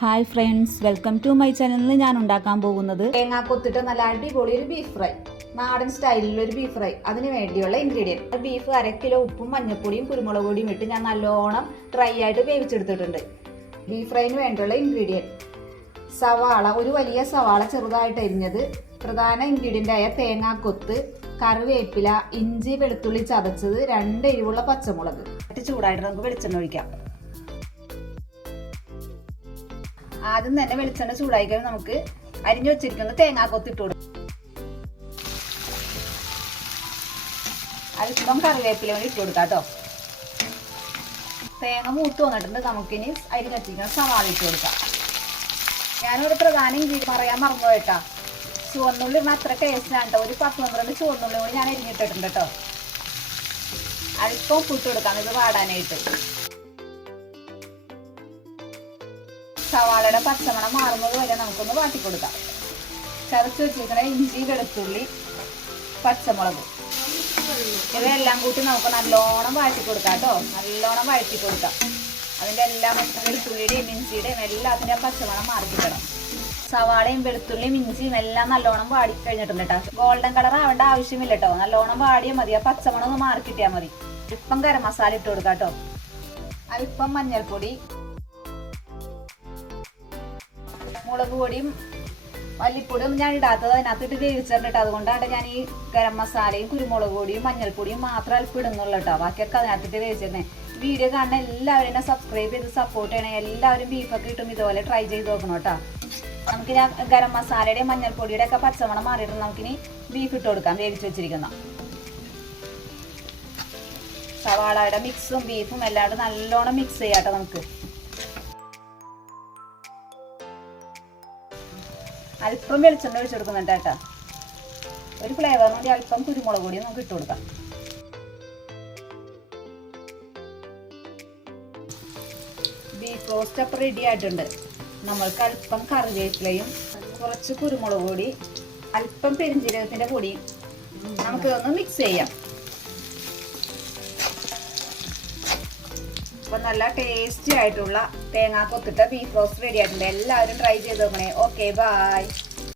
Hi friends, welcome to my ചാനലിൽ ഞാൻ ഉണ്ടാക്കാൻ പോകുന്നത് തേങ്ങ കൊത്തിട്ട് നല്ല അടിപൊളി ഒരു ബീഫ് ഫ്രൈ, നാടൻ സ്റ്റൈലിലൊരു ബീഫ് ഫ്രൈ. അതിന് വേണ്ടിയുള്ള ഇൻഗ്രീഡിയൻറ്റ്: ബീഫ് 1/2 കിലോ ഉപ്പും മഞ്ഞൾപ്പൊടിയും കുരുമുളക് പൊടിയും ഇട്ട് ഞാൻ നല്ലോണം ഡ്രൈ ആയിട്ട് വേവിച്ചെടുത്തിട്ടുണ്ട്. ബീഫ് ഫ്രൈന് വേണ്ടിയുള്ള ഇൻഗ്രീഡിയൻറ്റ്: സവാള, ഒരു വലിയ സവാള ചെറുതായിട്ട് അരിഞ്ഞത്, പ്രധാന ഇൻഗ്രീഡിയൻ്റായ തേങ്ങാക്കൊത്ത്, കറിവേപ്പില, ഇഞ്ചി വെളുത്തുള്ളി ചതച്ചത്, 2 എരിവുള്ള പച്ചമുളക്. ചൂടായിട്ട് നമുക്ക് വെളിച്ചെണ്ണ ഒഴിക്കാം. ആദ്യം തന്നെ വെളിച്ചെണ്ണ ചൂടായിക്കാൻ നമുക്ക് അരിഞ്ഞു വെച്ചിരിക്കുന്ന തേങ്ങാക്കൊത്ത് ഇട്ട് കൊടുക്കും. അതിപ്പം കറിവേപ്പില കൂടി ഇട്ട് കൊടുക്കാം കേട്ടോ. തേങ്ങ മൂത്ത് വന്നിട്ടുണ്ട്. നമുക്കിനി അരിഞ്ഞു വെച്ചിരിക്കുന്ന സവാള ഇട്ട് കൊടുക്കാം. ഞാനൊരു പ്രധാന ഇൻഗ്രീഡിയൻറ്റ് പറയാൻ മറന്നുപോയിട്ടാ, ചുവന്നുള്ളി ഇടുന്ന അത്ര ടേസ്റ്റാണ് കേട്ടോ. ഒരു 10-12 ചുവന്നുള്ളി കൂടി ഞാൻ അരിഞ്ഞിട്ടിട്ടുണ്ട് കേട്ടോ. അല്പം ഉപ്പിട്ട് കൊടുക്കാം ഇത് വാടാനായിട്ട്. സവാളയുടെ പച്ചമണം മാറുന്നത് വരെ നമുക്കൊന്ന് വാട്ടി കൊടുക്കാം. ചതച്ച് വെച്ചിരിക്കുന്ന ഇഞ്ചി വെളുത്തുള്ളി പച്ചമുളക് ഇവയെല്ലാം കൂട്ടി നമുക്ക് നല്ലോണം വഴറ്റി കൊടുക്കാം കേട്ടോ. നല്ലോണം വഴറ്റി കൊടുക്കാം. അതിൻ്റെ എല്ലാം വെളുത്തുള്ളിയുടെയും ഇഞ്ചിയുടെയും എല്ലാത്തിൻ്റെയും പച്ചമണം മാറി കിട്ടണം. സവാളയും വെളുത്തുള്ളിയും ഇഞ്ചിയും എല്ലാം നല്ലോണം വാടി കഴിഞ്ഞിട്ടുണ്ട് കേട്ടോ. ഗോൾഡൻ കളർ ആവേണ്ട ആവശ്യമില്ല കേട്ടോ. നല്ലോണം വാടിയാൽ മതി. ആ പച്ചമണം ഒന്ന് മാറി കിട്ടിയാൽ മതി. അല്പം ഗരം മസാല ഇട്ട് കൊടുക്കാം കേട്ടോ. അല്പം മഞ്ഞൾപ്പൊടി, മുളക് പൊടിയും മല്ലിപ്പൊടിയും ഞാൻ ഇടാത്തത് അതിനകത്തിട്ട് വേവിച്ചിട്ടുണ്ട്. അതുകൊണ്ടാണ് ഞാൻ ഈ ഗരം മസാലയും കുരുമുളക് പൊടിയും മഞ്ഞൾപ്പൊടിയും മാത്രം അല്പം ഇടുന്നുള്ളൂ കേട്ടോ. ബാക്കിയൊക്കെ അതിനകത്തിട്ട് വേവിച്ചിരുന്നേ. വീഡിയോ കാണുന്ന എല്ലാവരും എന്നെ സബ്സ്ക്രൈബ് ചെയ്ത് സപ്പോർട്ട് ചെയ്യണേ. എല്ലാവരും ബീഫൊക്കെ ഇട്ടും ഇതുപോലെ ട്രൈ ചെയ്ത് നോക്കണം കേട്ടോ. നമുക്കിനി ഗരം മസാലയുടെയും മഞ്ഞൾപ്പൊടിയുടെ ഒക്കെ പച്ചമണം മാറിയിട്ട് നമുക്കിനി ബീഫ് ഇട്ട് കൊടുക്കാം. വേവിച്ച് വെച്ചിരിക്കുന്ന സവാളയുടെ മിക്സും ബീഫും എല്ലാവരും നല്ലോണം മിക്സ് ചെയ്യാട്ടോ. നമുക്ക് അല്പം വെളിച്ചെണ്ണ ഒഴിച്ചു കൊടുക്കുന്നുണ്ട് കേട്ടോ. ഒരു ഫ്ലേവറിന് വേണ്ടി അല്പം കുരുമുളക് പൊടി നമുക്ക് ഇട്ട് കൊടുക്കാം. ബീഫ് റോസ്റ്റ് അപ്പം റെഡി ആയിട്ടുണ്ട്. നമ്മൾക്ക് അല്പം കറിവേപ്പിലയും കുറച്ച് കുരുമുളക് പൊടി, അല്പം പെരിഞ്ജീരകത്തിൻ്റെ പൊടിയും നമുക്കിതൊന്ന് മിക്സ് ചെയ്യാം. അപ്പം നല്ല ടേസ്റ്റി ആയിട്ടുള്ള തേങ്ങ കൊത്തിട്ട ബീഫ് റോസ്റ്റ് റെഡി ആയിട്ടുണ്ട്. എല്ലാവരും ട്രൈ ചെയ്ത് നോക്കണേ. Okay, by.